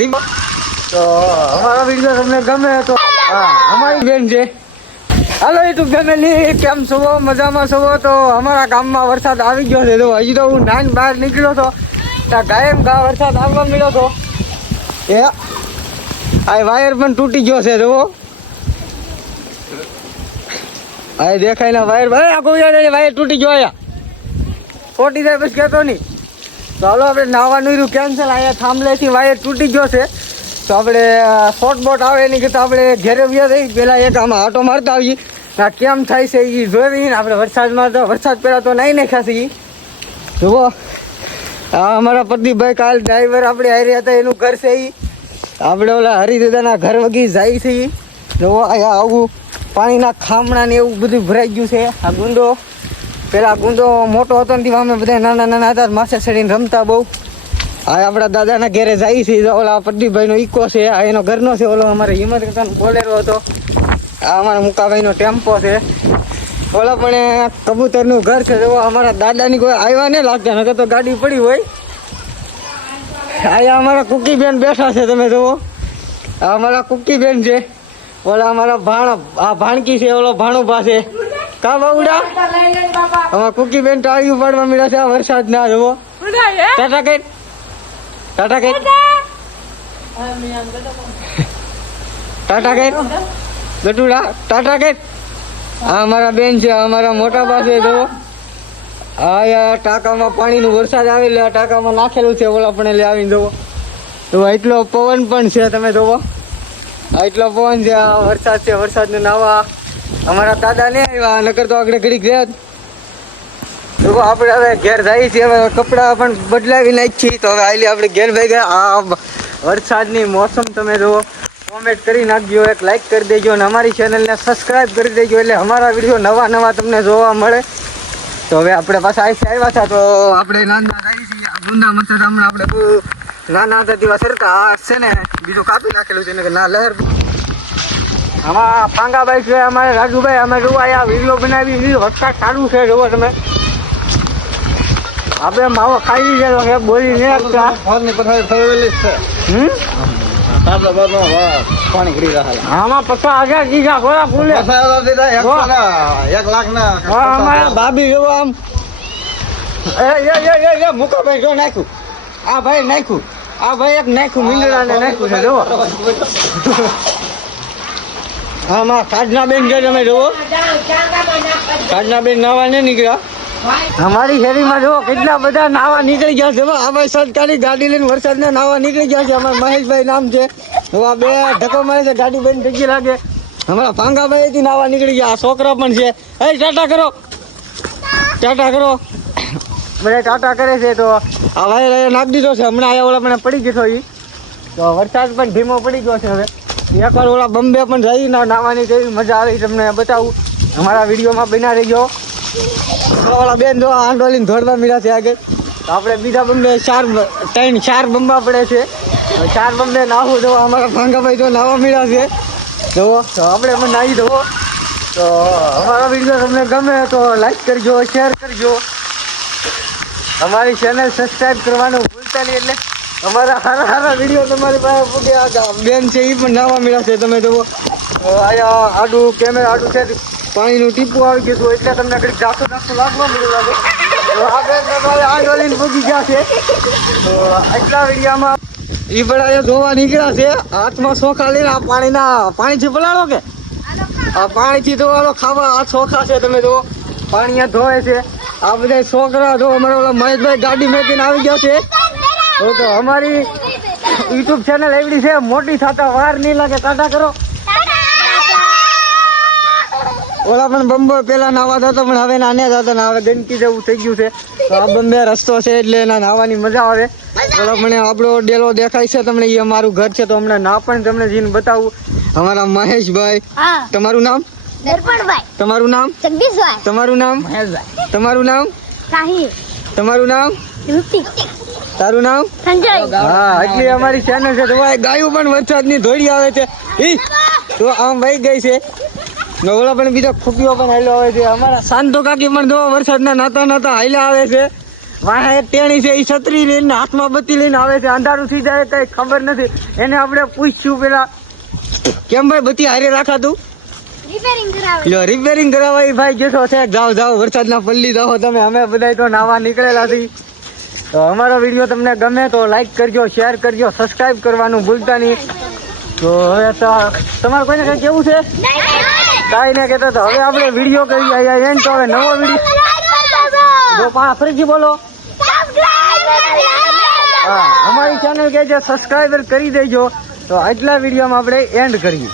રીમ તો અમારો વીડિયો તમને ગમે તો હા અમારી બેન છે. હાલો તું ફેમિલી કેમ છો? મજામાં છો? તો અમારા ગામમાં વરસાદ આવી ગયો છે. તો હજી તો હું નાઈન બહાર નીકળ્યો હતો ત્યાં ગાયમ ગા વરસાદ આવવા મળ્યો હતો એ આ વાયર પણ તૂટી ગયો છે જુઓ. આ દેખાય ના વાયર ભાઈ આખો વાયર તૂટી ગયો આયા ફોટી જાય પછી કહેતો નહીં. તો હાલો આપણે નાવાનું રહ્યું કેન્સલ અહીંયા થાંભલેથી વાયર તૂટી ગયો છે. તો આપણે શોર્ટ બોટ આવે એની કરતાં આપણે ઘેરે વ્યા થઈ પહેલાં એક આમાં આટો મારતા આવીએ. આ કેમ થાય છે એ જોઈ આપણે વરસાદમાં તો, વરસાદ પહેલાં તો નહીં નાખ્યા છે. જુઓ, આ અમારા પ્રદીપભાઈ કાલ ડ્રાઈવર આપણે આવી રહ્યા હતા, એનું ઘર છે એ આપણે ઓલા હરિદાદાના ઘર વગી જાય છે. જુઓ, અહીંયા આવું પાણીના ખામણા ને એવું બધું ભરાઈ ગયું છે. આ ગુંડો પેલા ગુંડો મોટો હતો ને અમે બધા નાના નાના હતા માથે ચડીને રમતા બહુ. આ આપણા દાદાના ઘરે જાય છે ઓલા પ્રદીપભાઈનો ઈકો છે, આ એનો ઘરનો છે, ઓલો અમારે હિંમત કરતાનો બોલેરો હતો. આ અમારા મુકાભાઈનો ટેમ્પો છે. ઓલા પણ કબૂતરનું ઘર છે જો અમારા દાદાની કોઈ આવ્યા ને લાગતા, નકર તો ગાડી પડી હોય. અહીંયા અમારા કુકી બેન બેઠા છે, તમે જુઓ આ અમારા કુકી બેન છે. ઓલા અમારા ભાણ, આ ભાણકી છે, ઓલો ભાણુભા પાસે કા બાઉડા અમારા કુકી બેન ટાળીઓ પાડવા મળ્યા છે આ વરસાદ ના જુઓ ટાટા કઈ ટાટા કઈ ટાટા કઈ ગટુડા ટાટા કઈ આ અમારા બેન છે અમારા મોટા પાસે જવો આ યાર ટાંકામાં પાણીનું વરસાદ આવે એટલે ટાંકામાં નાખેલું છે ઓલા પણ એટલે આવીને જવો તો એટલો પવન પણ છે તમે જોવો આ એટલો પવન છે આ વરસાદ છે વરસાદને નાવા. અમારા દાદા નહીં આવ્યા, નકર તો આગળ ઘડી ગયા તો આપણે હવે ઘેર જાય છે હવે કપડાં પણ બદલાવી નાખીએ. તો હવે આઈલી આપણે ઘેર ભાઈ ગયા. આ વરસાદની મોસમ તમે જુઓ કોમેન્ટ કરી નાખજો, એક લાઈક કરી દેજો અને અમારી ચેનલને સબસ્ક્રાઈબ કરી દેજો એટલે અમારા વીડિયો નવા નવા તમને જોવા મળે. તો હવે આપણે પાછા અહીંથી આવ્યા હતા, તો આપણે નાના આવી છીએ. ગુંદા મથર હમણાં આપણે નાના હતા તેવા સરખા આ છે ને, બીજું કાપી નાખેલું છે ને ના લહેર આમાં પાંગાભાઈ છે અમારે રાજુભાઈ અમે જોવા આ વીડિયો બનાવી વરસાદ સારું છે જોવો તમે. આપણે માવો ખાઈ લીધેલો છે બોલી ને. આમાં પચાસ હજાર કીધા ખોરા ફૂલે. દીધા એક લાખ ના અમારા ભાભી જેવો આમ. એ મૂકો ભાઈ જો નાખ્યું. આ ભાઈ નાખ્યું. આ ભાઈ એક નાખ્યું મીંડળાને નાખ્યું છે જુઓ આમાં સાધના બેન છે તમે જુઓ. સાધના બેન નાવા નહીં નીકળ્યા. અમારી શેરીમાં જુઓ, કેટલા બધા નાવા નીકળી ગયા છે ભાઈ સરકારી ગાડી લઈને વરસાદના નાવા નીકળી ગયા છે. અમારા મહેશભાઈ નામ છે. આ બે ધક્કો મારે છે, ગાડી બેન ભેગી લાગે. અમારા પાંગાભાઈ થી નાવા નીકળી ગયા. છોકરા પણ છે. એ, ટાટા કરો. ટાટા કરો. બધા ટાટા કરે છે તો આ ભાઈ નાખી દીધો છે. હમણાં આયા ઓલા મને પડી ગયો ઈ. તો વરસાદ પણ ધીમો પડી ગયો છે હવે. એકવાર ઓલા બોમ્બે પણ જઈ નાવાની કેવી મજા આવી તમને બતાવું. અમારા વિડીયોમાં બના રહી ગયો ઓલા બેન જો આંડોલીને ધોડવા મીરા છે આગળ. તો આપણે બીજા બોમ્બે ચાર ત્રણ, ચાર બંબા પડે છે. ચાર બોમ્બે નાહવું જો, અમારા ભાંગાભાઈ તો નાહવા મીરા છે. જુઓ, તો આપણે પણ નાહી દો તો અમારો વીડિયો તમને ગમે તો લાઈક કરજો શેર કરજો. અમારી ચેનલ સબસ્ક્રાઈબ કરવાનું ભૂલતા નહીં એટલે અમારા સારા સારા વીડિયો તમારી પાસે પૂગ્યા બેન છે એ પણ નાવા મળ્યા છે. તમે જુઓ અહીંયા આડું કેમેરા આડું છે, પાણીનું ટીપું આવી ગયું હતું એટલે તમને કંઈક જાતું જાતું લાગવા મળ્યું લાગે. આ બેન તમારે આ ડોલીને પૂગી ગયા છે. તો આટલા વિડીયામાં એ બધા જોવા નીકળ્યા છે. હાથમાં સોખા લઈને આ પાણીના, પાણીથી પલાળો કે? આ પાણીથી ધોવાનો ખાવા આ ચોખા છે, તમે જુઓ. પાણી ધોવે છે. આ બધા છોકરા જો, અમારા ઓલા મહેશભાઈ ગાડી મેકીને આવી ગયા છે. તો તો અમારી યુટ્યુબ ચેનલ એવડી છે મોટી થતા વાર નહીં લાગે. ટાટા કરો. ઓલા પણ બંબો પેલા નાવા જતો પણ હવે નાને જતો ને હવે ગંદકી જેવું થઈ ગયું છે. તો આ બંબે રસ્તો છે એટલે એના નાવાની મજા આવે. ઓલા પણ આપણો ડેલો દેખાય છે તમને એ અમારું ઘર છે તો હમણાં ના પણ તમને જઈને બતાવું. અમારા મહેશભાઈ. તમારું નામ? દર્પણભાઈ તમારું નામ? જગદીશભાઈ. તમારું નામ? તમારું નામ? સાહિલ તમારું નામ? ઋતિક તારું નામ? સંજય. હા એટલી અમારી ચેનલ છે. તો ભાઈ ગાયું પણ વરસાદની ધોળી આવે છે. ઈ તો આમ વહી ગઈ છે. ને પણ બીજા ખૂબીઓ પણ હાલ્યો આવે છે. અમારા શાંતો કાકી પણ જો વરસાદના નાતા નાતા હાલ્યા આવે છે. વાહે ટેણી છે એ છત્રી લઈને હાથમાં બત્તી લઈને આવે છે. અંધારું થઈ જાય કઈ ખબર નથી. એને આપણે પૂછ્યું પેલા કેમ ભાઈ બત્તી હારે રાખાતું રિપેરિંગ રિપેરિંગ કરાવવા એ ભાઈ જશો છે જાઓ જાઓ વરસાદના પલ્લી જાઓ. તમે અમે બધા તો નાવા નીકળેલા છીએ. તો અમારો વીડિયો તમને ગમે તો લાઈક કરજો શેર કરજો સબસ્ક્રાઇબ કરવાનું ભૂલતા નહીં. તો હવે તો તમારે કોઈને કંઈ કેવું છે? કાંઈ ના કહેતા તો હવે આપણે વીડિયો કરી અહીંયા એમ તો હવે નવો વીડિયો. પા ફરીથી બોલો. હા, અમારી ચેનલ કે જે સબસ્ક્રાઈબર કરી દેજો. તો આટલા વિડીયોમાં આપણે એન્ડ કરીએ.